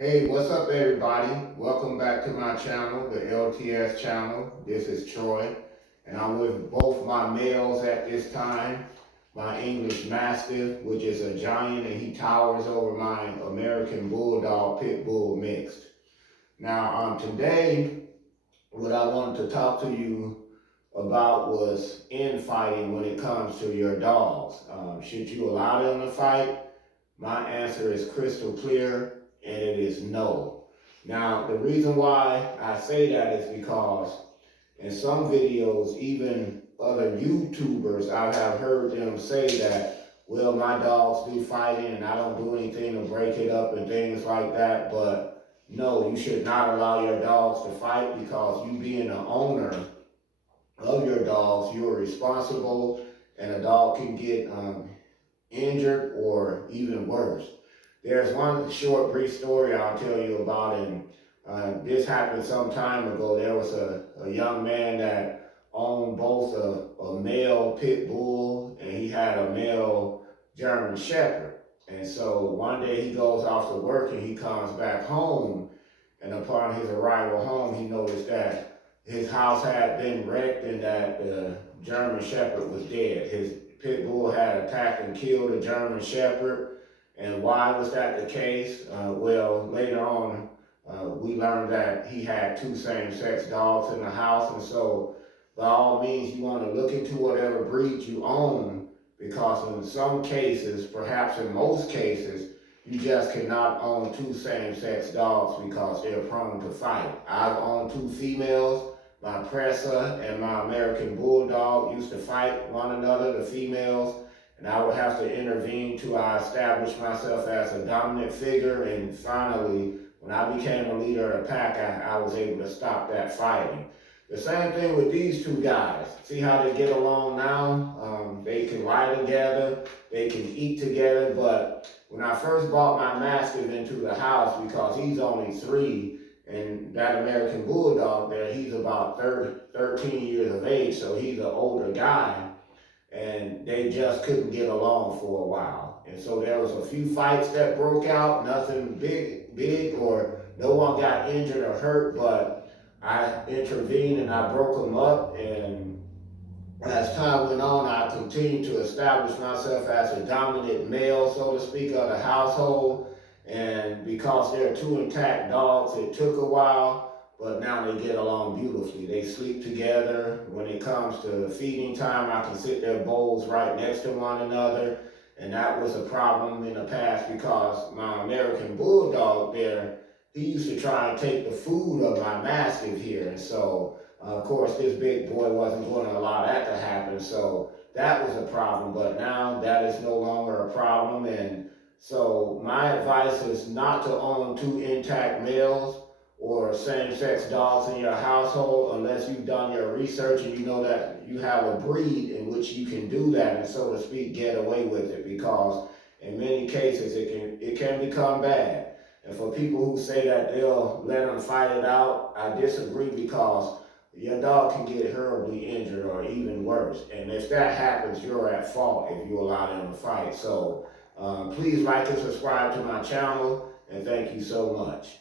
Hey, what's up, everybody? Welcome back to my channel, the L.T.S channel. This is Troy, and I'm with both my males at this time. My English Mastiff, which is a giant, and he towers over my American Bulldog Pit Bull mixed. Now, today, what I wanted to talk to you about was infighting when it comes to your dogs. Should you allow them to fight? My answer is crystal clear, and it is no. Now, the reason why I say that is because in some videos, even other YouTubers, I have heard them say that, well, my dogs do fighting and I don't do anything to break it up and things like that. But no, you should not allow your dogs to fight, because you being the owner of your dogs, you are responsible, and a dog can get injured or even worse. There's one short, brief story I'll tell you about, and this happened some time ago. There was a young man that owned both a male pit bull, and he had a male German Shepherd. And so one day he goes off to work and he comes back home, and upon his arrival home, he noticed that his house had been wrecked and that the German Shepherd was dead. His pit bull had attacked and killed a German Shepherd. And why was that the case? Well, later on, we learned that he had two same-sex dogs in the house. And so, by all means, you want to look into whatever breed you own, because in some cases, perhaps in most cases, you just cannot own two same-sex dogs because they're prone to fight. I've owned two females. My Pressa and my American Bulldog used to fight one another, the females, and I would have to intervene till I established myself as a dominant figure. And finally, when I became a leader of the pack, I was able to stop that fighting. The same thing with these two guys. See how they get along now? They can lie together, they can eat together, but when I first brought my Mastiff into the house, because he's only 3, and that American Bulldog there, he's about 13 years of age, so he's an older guy, and they just couldn't get along for a while. And so there was a few fights that broke out, nothing big, or no one got injured or hurt, but I intervened and I broke them up. And as time went on, I continued to establish myself as a dominant male, so to speak, of the household. And because they're two intact dogs, it took a while, but now they get along beautifully. They sleep together. When it comes to feeding time, I can sit their bowls right next to one another. And that was a problem in the past, because my American Bulldog there, he used to try and take the food of my Mastiff here. And so, of course, this big boy wasn't going to allow that to happen. So that was a problem, but now that is no longer a problem. And so my advice is not to own two intact males or same-sex dogs in your household unless you've done your research and you know that you have a breed in which you can do that and, so to speak, get away with it, because in many cases it can become bad. And for people who say that they'll let them fight it out, I disagree, because your dog can get horribly injured or even worse. And if that happens, you're at fault if you allow them to fight. So please like and subscribe to my channel, and thank you so much.